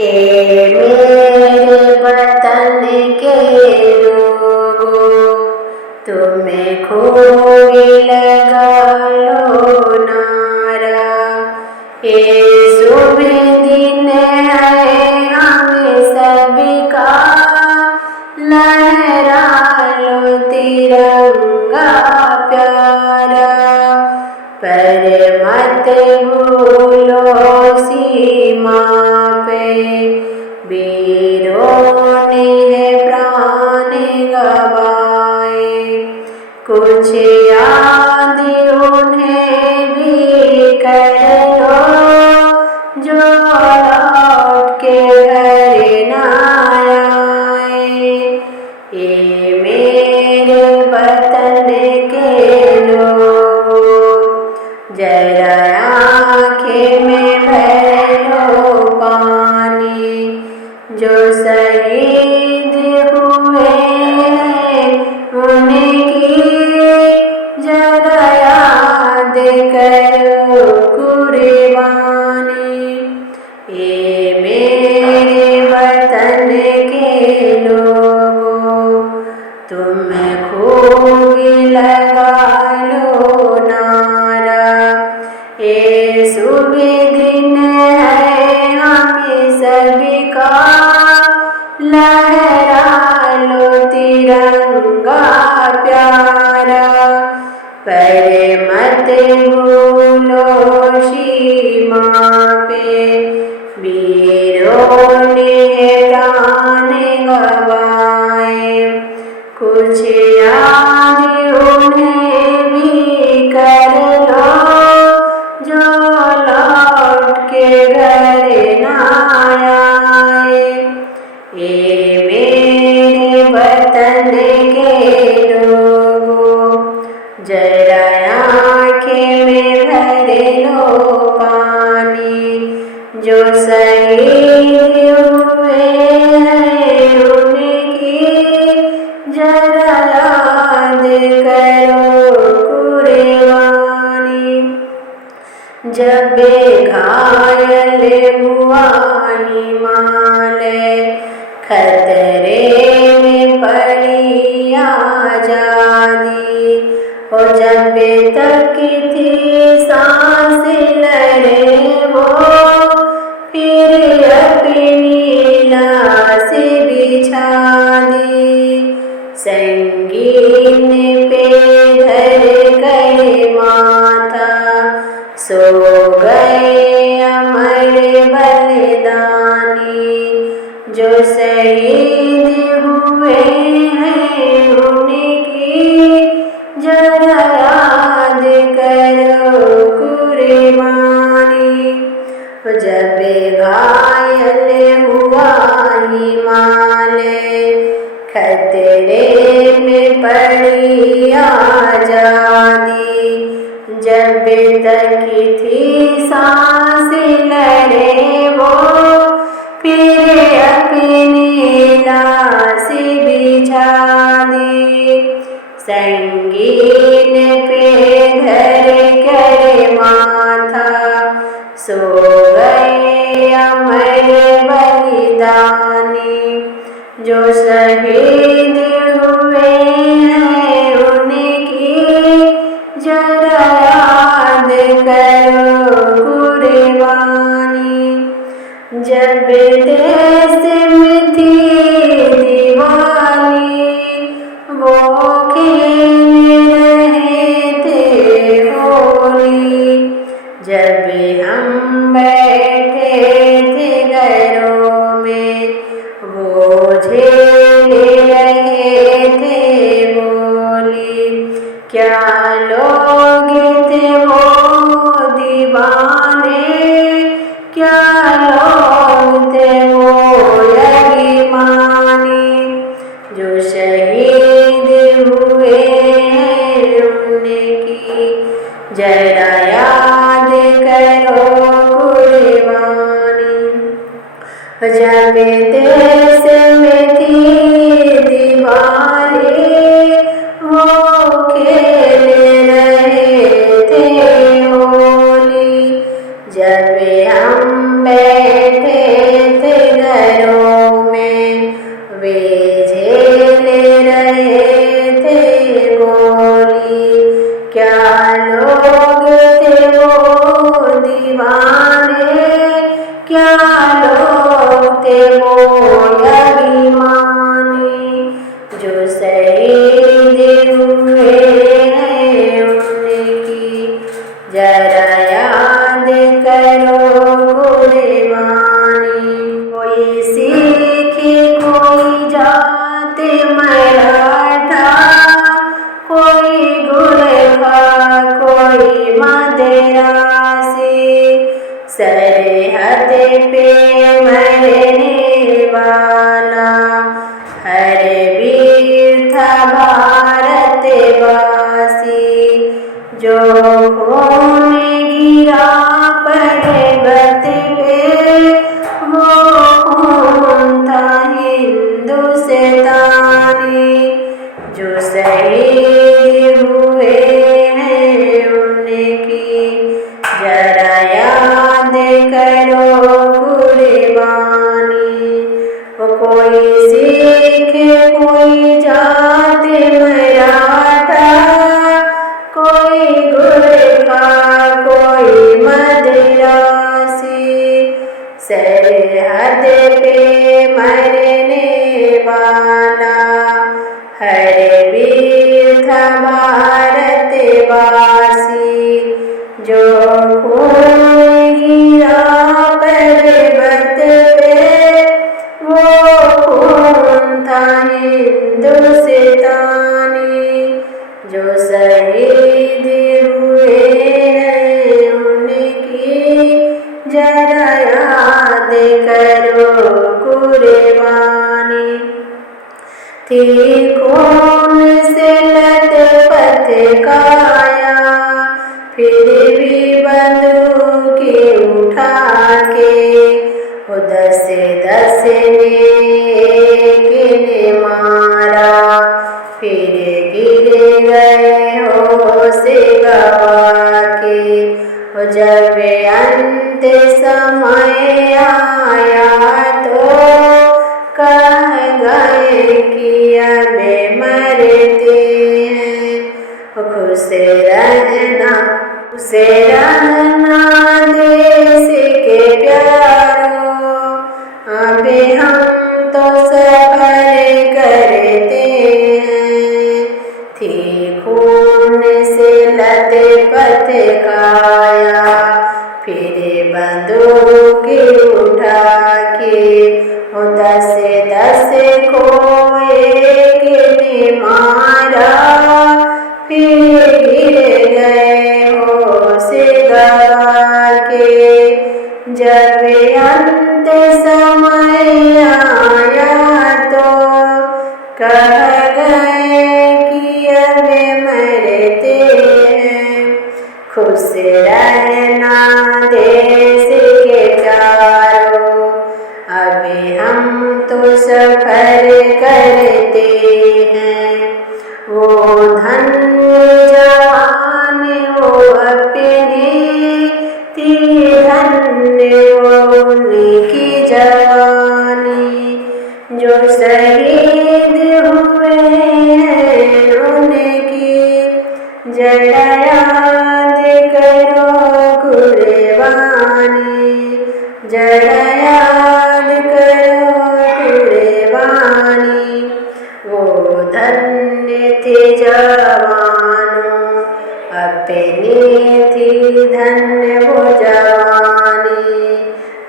ए मेरे वतन के लोगों, तुम्हें खूब लगा लो नारा। ये शुभ दिन है हम सबका, लहरा लो तिरंगा प्यारा। पर मत भूलो सीमा पे, वीरों ने प्राण गवाए। कुछ याद उन्हें भी कर लो, जो लौट के घर न आए। ये मेरे वतन के लोगों, जरा आँखें में भर लो पानी। जो शहीद हुए हैं उनकी जरा याद करो कुर्बानी। ये मेरे वतन के लोगों, तुम खूब लगा लो नारा। ये शुभ दिन है हम सबका, लहरा लो तिरंगा प्यारा। पर मत भूलो सीमा पे, वीरों ने प्राण गवाए। कुछ याद उन्हें भी कर लो, जो लौट के घर न आए। ये मेरे वतन के लोगों, जरा आँखें में भर लो पानी। जो शहीद हुए हैं उनकी जरा याद करो कुर्बानी। जब घायल हुआ हिमालय, खतरे में पड़ी आजादी। हो जब तक थी सांस लड़े वो, फिर अपनी लाश बिछा दी। संगीन पे धर कर माथा, सो गए अमर बलिदानी। जो शहीद हुए हैं उनकी जरा याद करो कुर्बानी। जब घायल हुआ हिमालय, खतरे में पड़ी आजादी। जब तक थी सांस लड़े वो, फिर अपनी लाश बिछा दी। संगीन पे धर कर माथा, सो गए अमर बलिदानी। जो शहीद हुए हैं उनकी जरा याद करो कुर्बानी। जब देश में थी दिवाली, वो खेल रहे थे होली। जब हम बैठे थे घरों में, वो झेल रहे थे गोली। क्या लोग थे वो दीवाने, क्या लोग थे वो अभिमानी। जो शहीद हुए हैं उनकी जरा याद करो कुर्बानी। जब देश में थी दिवाली, वो खेल रहे थे होली। जब हम बैठे थे लोग थे वो अभिमानी, जो शहीद हुए हैं उनकी जरा याद करो कुर्बानी। कोई सिख कोई जात मराठा, कोई गुरखा कोई मदरासी, सरहद पे मरने वाला हर वीर था भारतवासी। जो खून गिरा पर्वत पे वो खून था हिंदुस्तानी, जो शहीद हुए हैं उनकी जरा याद करो कुर्बानी। कोई सिख कोई जात मराठा, कोई गुरखा कोई मदरासी, सरहद पे मरने वाला हर वीर था भारतवासी। जो खून गिरा पर्वत पे वो खून था हिंदुस्तानी, जो शहीद हुए हैं उनकी जरा याद करो कुर्बानी। थी खून से लथपथ काया, फिर भी बंदूक उठा के दस दस ने मारा, फिर गिर गए होश गवा के। जब अंत समय आया तो कह गए कि अब मरते हैं, खुश रहना देश के प्यारों, अब हम तो सफर करते हैं। थी खून से लथपथ काया, फिर बंदूक उठा के दस दस को एक ने मारा, फिर गिर गए होश गवा के। जब अंत समय आया तो कह गए कि अब मरते हैं, खुश रहना देश के प्यारों, अभी हम तो सफर करते हैं। वो धन्य जवान वो अपने थी धन्य वो उनकी जवानी, जो शहीद हुए हैं उनकी जरा याद करो कुर्बानी, जरा याद करो कुर्बानी। वो धन्य थे जवानों अपनी थी धन्य वो जवानी,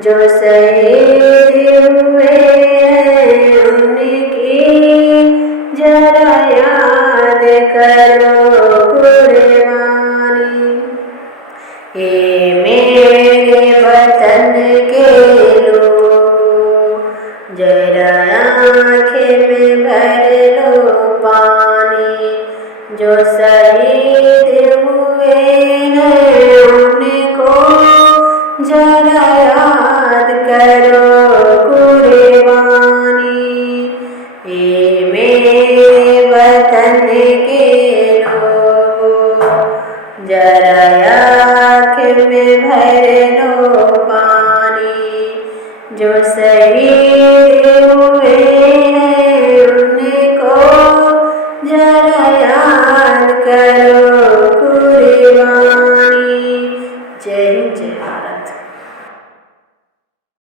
जो शहीद हुए हैं उनकी जरा याद करो कुर्बानी। ये मेरे वतन के लोग जरा आँखें में भर लो पानी, जो शहीद हुए हैं उनको जरा याद करो कुर्बानी। ये मेरे वतन के लोग जरा आँखें में भर लो पानी, जो शहीद हुए